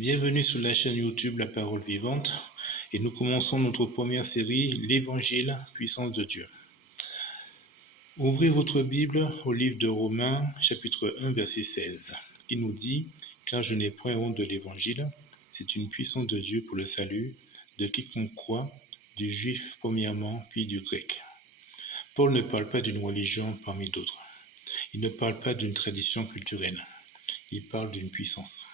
Bienvenue sur la chaîne YouTube La Parole Vivante et nous commençons notre première série, l'Évangile, puissance de Dieu. Ouvrez votre Bible au livre de Romains, chapitre 1, verset 16, qui nous dit « Car je n'ai point honte de l'Évangile, c'est une puissance de Dieu pour le salut de quiconque croit, du juif premièrement, puis du grec. » Paul ne parle pas d'une religion parmi d'autres. Il ne parle pas d'une tradition culturelle. Il parle d'une puissance.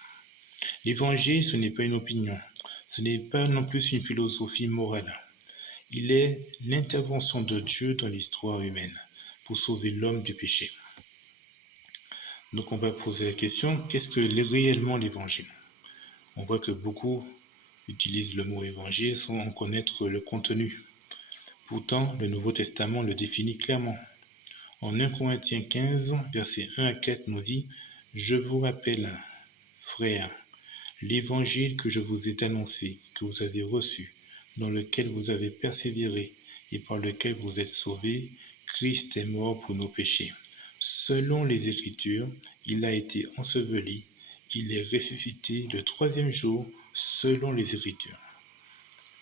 L'évangile, ce n'est pas une opinion. Ce n'est pas non plus une philosophie morale. Il est l'intervention de Dieu dans l'histoire humaine pour sauver l'homme du péché. Donc on va poser la question, qu'est-ce que réellement l'évangile? On voit que beaucoup utilisent le mot évangile sans en connaître le contenu. Pourtant, le Nouveau Testament le définit clairement. En 1 Corinthiens 15, versets 1 à 4 nous dit « Je vous rappelle, frères, l'évangile que je vous ai annoncé, que vous avez reçu, dans lequel vous avez persévéré et par lequel vous êtes sauvés, Christ est mort pour nos péchés. Selon les Écritures, il a été enseveli, il est ressuscité le troisième jour, selon les Écritures. »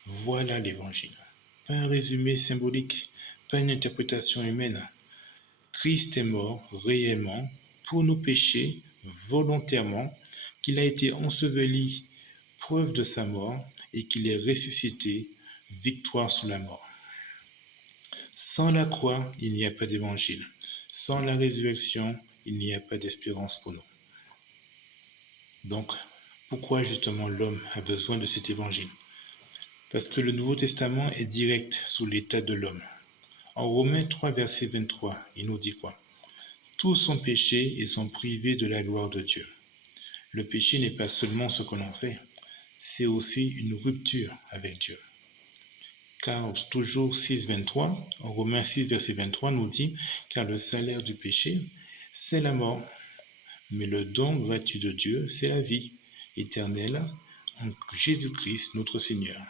Voilà l'évangile. Pas un résumé symbolique, pas une interprétation humaine. Christ est mort réellement pour nos péchés, volontairement, qu'il a été enseveli, preuve de sa mort, et qu'il est ressuscité, victoire sur la mort. Sans la croix, il n'y a pas d'évangile. Sans la résurrection, il n'y a pas d'espérance pour nous. Donc, pourquoi justement l'homme a besoin de cet évangile? Parce que le Nouveau Testament est direct sur l'état de l'homme. En Romains 3, verset 23, il nous dit quoi? Tous sont péchés et sont privés de la gloire de Dieu. Le péché n'est pas seulement ce que l'on fait, c'est aussi une rupture avec Dieu. Car toujours 6, 23, en Romains 6, verset 23 nous dit « Car le salaire du péché, c'est la mort, mais le don gratuit de Dieu, c'est la vie éternelle en Jésus-Christ notre Seigneur. »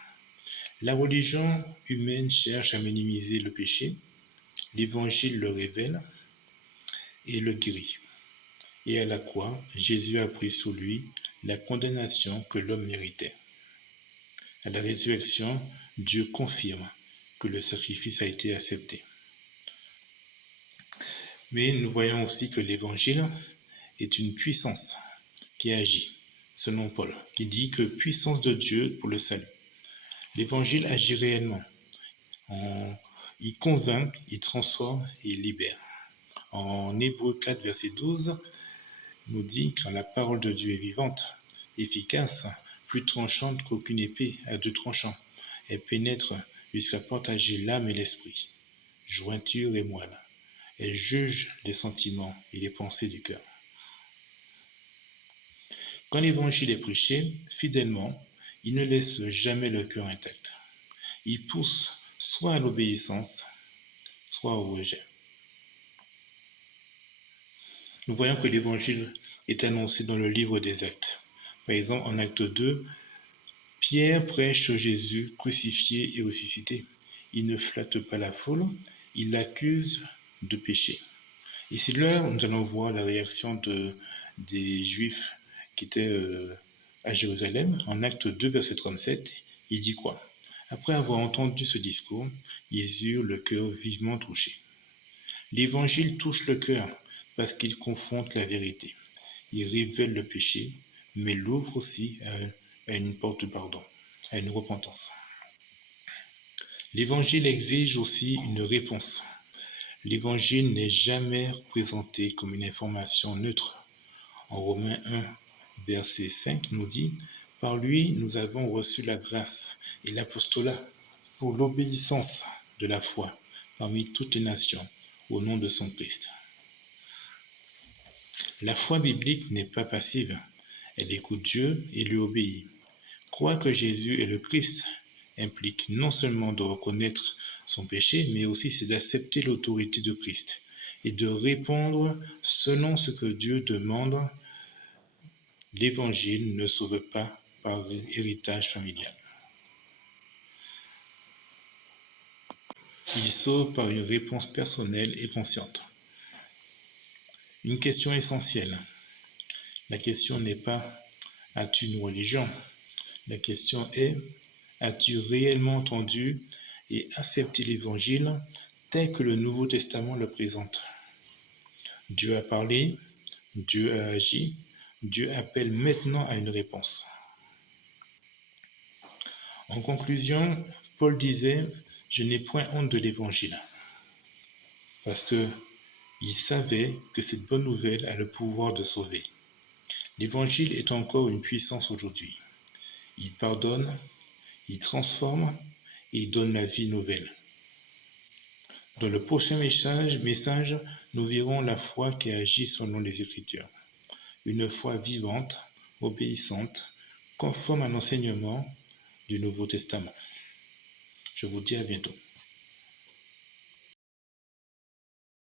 La religion humaine cherche à minimiser le péché, l'Évangile le révèle et le guérit. Et à la croix, Jésus a pris sur lui la condamnation que l'homme méritait. À la résurrection, Dieu confirme que le sacrifice a été accepté. Mais nous voyons aussi que l'Évangile est une puissance qui agit, selon Paul, qui dit que puissance de Dieu pour le salut. L'Évangile agit réellement. Il convainc, il transforme et il libère. En Hébreux 4, verset 12, nous dit « Car la parole de Dieu est vivante, efficace, plus tranchante qu'aucune épée à deux tranchants. Elle pénètre jusqu'à partager l'âme et l'esprit, jointure et moelle. Elle juge les sentiments et les pensées du cœur. » Quand l'évangile est prêché fidèlement, il ne laisse jamais le cœur intact. Il pousse soit à l'obéissance, soit au rejet. Nous voyons que l'évangile est annoncé dans le livre des Actes. Par exemple, en Acte 2, Pierre prêche Jésus crucifié et ressuscité. Il ne flatte pas la foule, il l'accuse de péché. Et c'est là où nous allons voir la réaction des Juifs qui étaient à Jérusalem. En Acte 2, verset 37, il dit quoi? Après avoir entendu ce discours, ils eurent le cœur vivement touché. L'évangile touche le cœur parce qu'il confronte la vérité. Il révèle le péché, mais l'ouvre aussi à une porte de pardon, à une repentance. L'évangile exige aussi une réponse. L'évangile n'est jamais présenté comme une information neutre. En Romains 1, verset 5 nous dit « Par lui, nous avons reçu la grâce et l'apostolat pour l'obéissance de la foi parmi toutes les nations au nom de son Christ. » La foi biblique n'est pas passive. Elle écoute Dieu et lui obéit. Croire que Jésus est le Christ implique non seulement de reconnaître son péché, mais aussi c'est d'accepter l'autorité de Christ et de répondre selon ce que Dieu demande. L'Évangile ne sauve pas par héritage familial. Il sauve par une réponse personnelle et consciente. Une question essentielle. La question n'est pas As-tu une religion? La question est, as-tu réellement entendu et accepté l'Évangile tel que le Nouveau Testament le présente? Dieu a parlé, Dieu a agi, Dieu appelle maintenant à une réponse. En conclusion, Paul disait, je n'ai point honte de l'Évangile, parce que il savait que cette bonne nouvelle a le pouvoir de sauver. L'Évangile est encore une puissance aujourd'hui. Il pardonne, il transforme et il donne la vie nouvelle. Dans le prochain message, nous verrons la foi qui agit selon les Écritures. Une foi vivante, obéissante, conforme à l'enseignement du Nouveau Testament. Je vous dis à bientôt.